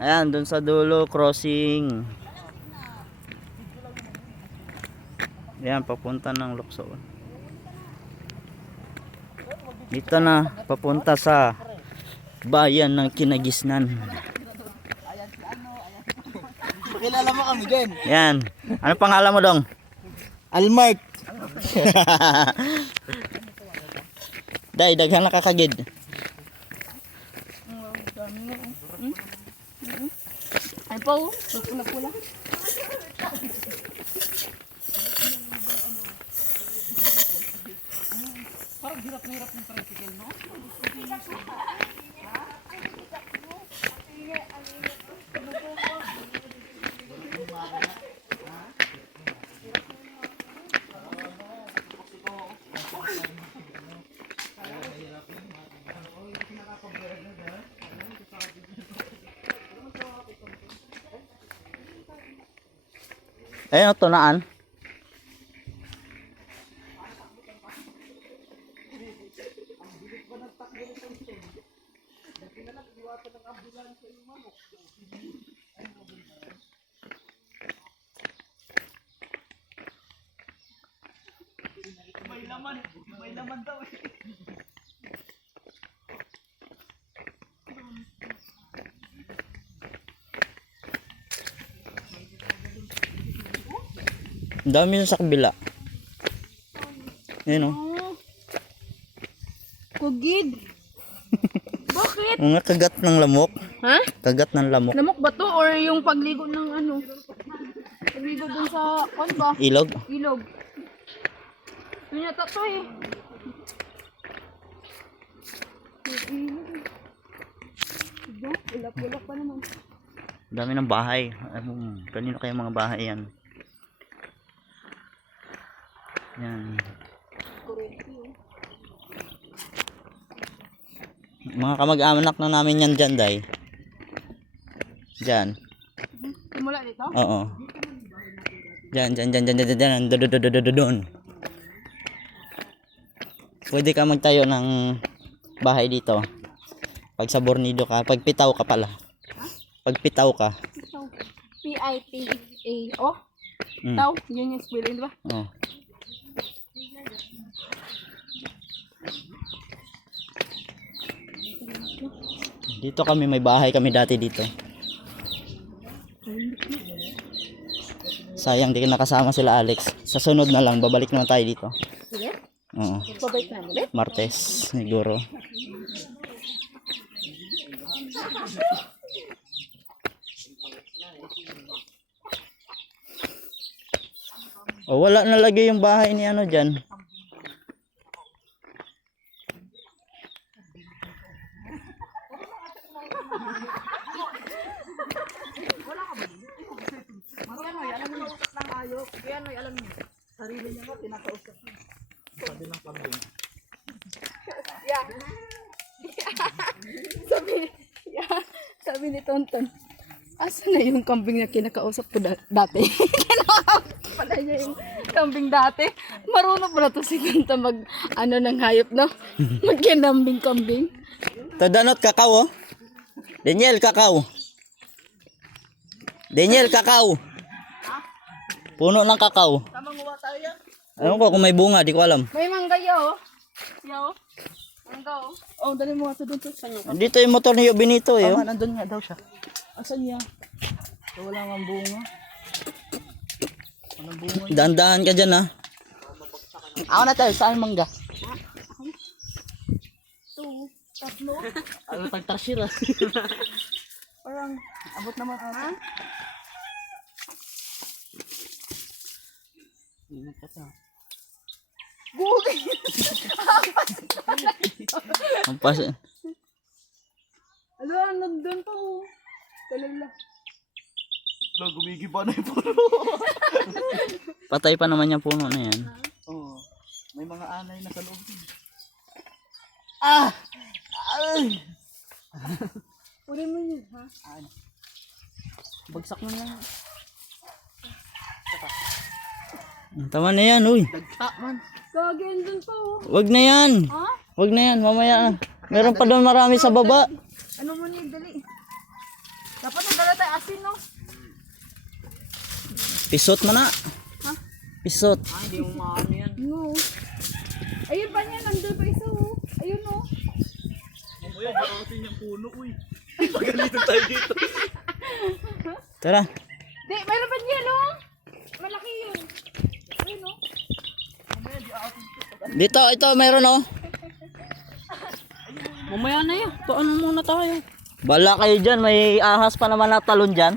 Ayan, dun sa dulo, crossing. Ayan, papunta ng Luksoon. Dito na, papunta sa bayan ng Kinagisnan. Kilala mo kami din. Ayan. Ano pangalan mo, Dong? Almart. Day, daghang nakakagid. Ay po, pula-pula. Parang hirap na hirap ng tricycle, no? Ayun, tunaan. May laman daw eh. Ang dami yun sa kabila. Ayun, oh. Kugid. Bakit? Mga kagat ng lamok. Ha? Kagat ng lamok. Lamok ba to or yung pagligo ng ano? Pagligo dun sa, kon ba? Ilog. Ilog. Yun yata to eh. Diba? Ulap-ulap pa naman. Ang dami ng bahay. Kanino kaya mga bahay yan? Yan. Mga kamag-anak na namin yan dyan, Day. Dyan. Simula dito? Oo. Dyan. Doon. Pwede ka magtayo ng bahay dito. Pag sa Bornido ka, pag pitaw ka pala. Pag pitaw ka. P-I-T-A-O? Mm. Tao? Yun yung spelling, di ba? Oh. Dito kami, may bahay kami dati dito. Sayang di nakasama sila Alex. Sa sunod na lang, babalik naman tayo dito. Sige? Oo. Pabalik na ulit? Martes, siguro. Oh, wala nalagay yung bahay ni ano dyan. Sarili niya nga, pinakausap niya. Sabi ng kambing. Yeah. Sabi ni Tonton, asa na yung kambing na kinakausap ko dati? Kinakausap pala niya yung kambing dati. Marunong pala to si Tonton mag, ano ng hayop, no? Magkinambing-kambing. Tadanot kakao, oh. Daniel kakao. Daniel kakao. Puno ng kakao. Tamang uwa tayo yan. Ano ko kung may bunga, di ko alam. May mangga yo. Yo. Mangga oh. Oh, dali mo ito doon sa inyo. Dito yung motor ni Benito eh. Oh. Nandun nga daw siya. Asan niya? So, wala nga bunga. Walang bunga. Dahan-dahan ka dyan, ha. Ako na tayo, saan mangga? 2, 3. Ano tagtarsira? Parang abot naman ata. Ingat ka ta. Gugi. Ang pas... Ano, nandun pa oh. Talala. Lo, gumigiba na yung puno. Patay pa naman yung puno na yan. Oo. May mga anay na sa loob. Ah! Ay! Kunin mo yun, ha? Ano? Bagsak mo na. Tama na yan, uy. Dagta man. Gagi, andun pa oh. Wag na yan. Ha? Wag na yan, mamaya na. Meron pa doon marami sa baba. Ano mo niya, dali. Dapat nagdala tayo asin, no? Pisot mo na. Ha? Pisot. Ah, hindi mo maano yan. No. Ayun pa niya, nandun pa isa, oh. Ayun, oh. Mamaya, bakasin yung puno, uy. Pagalitan tayo dito. Tara. Di, mayroon pa niya, no? Malaki yun. Ayun, oh. Dito, ito, mayroon oh. Mamaya na yan. Paano muna tayo? Bala kayo dyan, may ahas pa naman na talon dyan.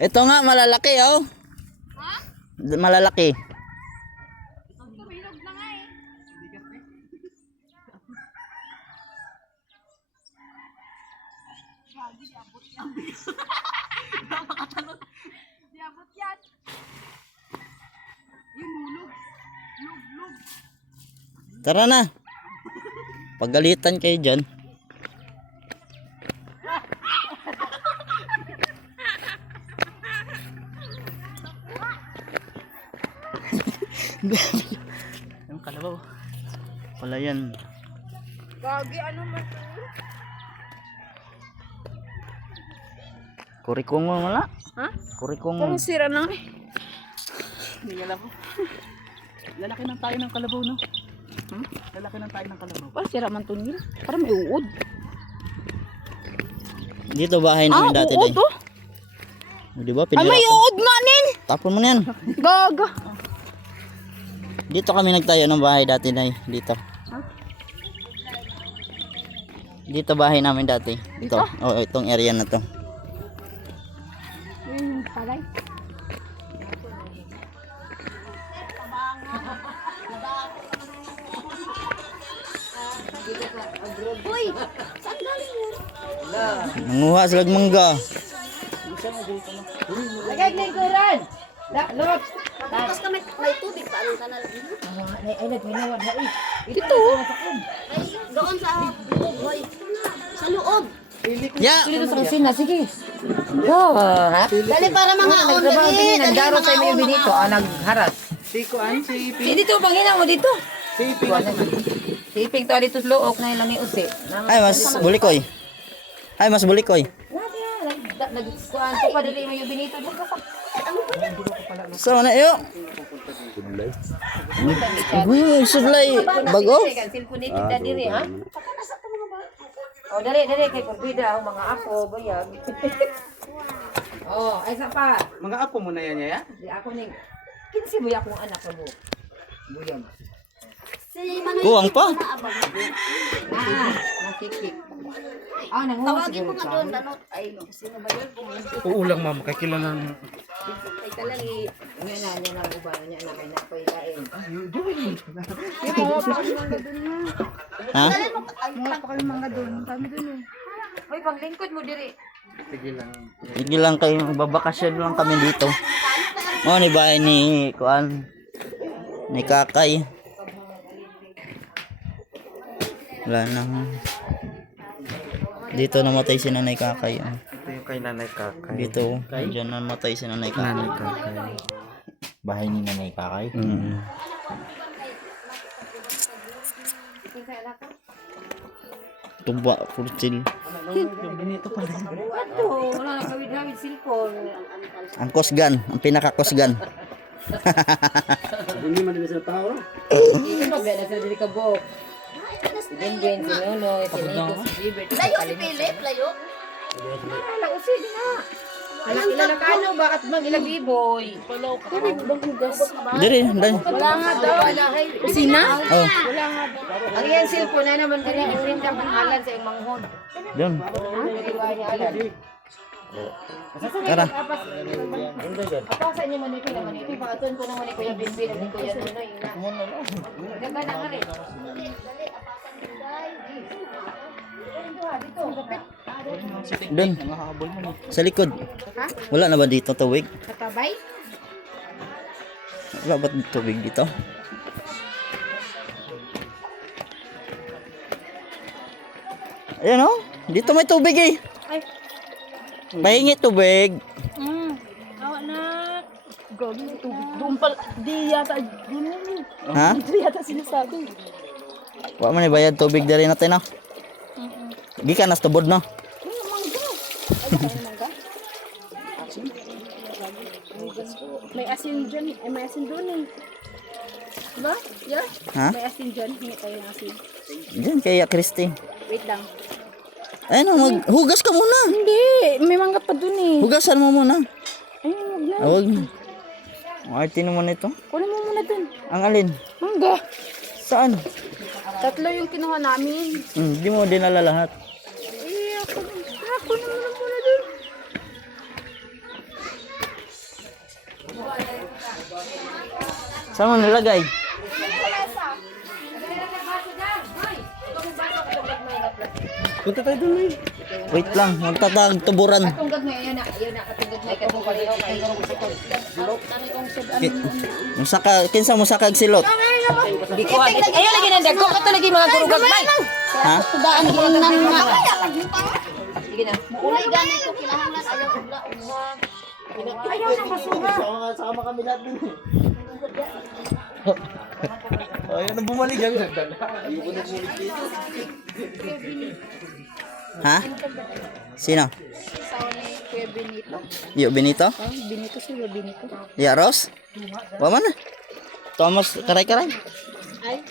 Ito nga, malalaki oh. Ha? Malalaki. Tumilog na nga, eh. Gagi, di abot yan. Di abot yan. Yun, hulog. Lug. Tara na. Pagalitan kayo dyan. Yung kalabaw. Wala yan. Gagi, ano man? Kurikong mo wala. Ha? Kurikong mo. Parang sira na, eh. Hindi nga lang. Lalaki ng tayo ng kalabaw, no? Lalaki ng tayo ng kalabaw. Parang sira man to nila. Parang may uod. Dito bahay namin dati uod, day. oh. Di ba? Ay, may Pinirapan. uod nga, nin. Tapon mo na yan. Gaga. Dito kami nagtayo ng bahay dati day. Dito. Dito bahay namin dati. Ito. Oh, itong area na to. Ayun yung palay. Uy, saan galing yun? Nanguha sila ng mangga. Lagay na ikuran. Lord. Tapos kami may tubig pa anong kanal. Ay, nagminawad na eh. Ito. Ay, doon sa buhay. Sa loob. Ya. Dito sa kusina, sige. Go. Ha? Dali para mga Nagtrabaho only. din, nagdaro sa iyo dito, nagharas. Si Si dito, panginang mo dito. Si Siping to dito sa luok na ilang iusi. Ay, mas bulikoy. Ay, mas bulikoy. Nagkuhan ko pa dili mo yung binito. So, na iyo. Uy, sublay. Bago. Silpo ni kita diri, ha? Oh, dali kay kurbida ang mga apo, bayag. Oh, ay sa pa. mga apo mo na yan, ya? Di ako ning kinsi mo akong anak mo. Buyag. Si Manoy. Kuwang pa. Nasikik. Ah, nanguha Tawagin mo siguro nga ka. doon. Ano? Ay, sino ba yun? Uulang mama, kay kilalang... Ay talagi. Nga na niya na uba niya na kay nakoy lain. Ha? Hoy, panglingkod mo diri. Sige lang. Sige lang kayo, magbabakasyon lang kami dito. Oh, ni bahay ni Kuan. Ni Kakay. Wala nang. Dito namatay si Nanay Kakay. Oh. Ito yung kay nanay kakay. Dito, diyan namatay si Nanay Kakay. Kakay. Bahay ni Nanay Kakay. Tuba, purtil. Ato, wala na kawid-kawid silpon. Ang kosgan, ang pinaka-kosgan. Hindi man din sa tao. Dito ba na sa diri ka bo. Si Benben, si Nono, si Nico, si Gilbert. Layo si Philip, layo. Wala usin na. Ilang ano ba at mag ilang liboy. Dire, dai. Wala nga daw. Wala hay. Kusina? Oh, Ang yan silpon na naman diri iprintang pangalan sa imong manghod. doon. Diri ba ni Alan? Tara. Apa sa inyo man ito naman ito. Pagkatuan ko naman ni Kuya Benben at ni Kuya Nonoy. Ganda na nga rin. Doon. Sa likod. Wala na ba dito tubig? Katabay? Wala ba tubig dito? Ayan oh. Dito may tubig eh. Pahingi tubig. Awa na. Gagi, tubig. Doon pala. Di yata. Ha? Di yata sinasabi. Wala man ibayad tubig dari natin ah. Gikan nas tubod no. Ay, mangga. Ay, kaya mangga. May asin dyan. Eh, may asin doon eh. Diba? Yeah? Ha? May asin dyan. Hingi tayo ng asin. Diyan kaya Christy. Wait lang. Ayun, hugas ka muna. Hindi. May mangga pa doon eh. Hugasan mo muna. Ay, wag na. Huwag na. Arte naman ito. Kunin mo muna doon. Ang alin? Mangga. Saan? 3 yung kinuha namin. Di mo dinala lahat. Eh, ako naman muna doon. Saan mo nilagay? Punta tayo doon eh. Wait lang, magtatag tuburan. Tunggag mo, yun na, katungag mo, katungag mo, Kinsa mo sakag silot? Di ko, ayaw lagi ng dagko, kato lagi mga gurugag bay. Ha? Daan ko nang Sige na. Kulay gani ko kinahanglan ayaw ugla. Ayaw na bumaligan. Ha? Sino? Asawa ni Kuya Benito. Yo Benito? Oh, Benito sila, Benito. Ya Ros? Wa man na. Thomas karay-karay. Ay,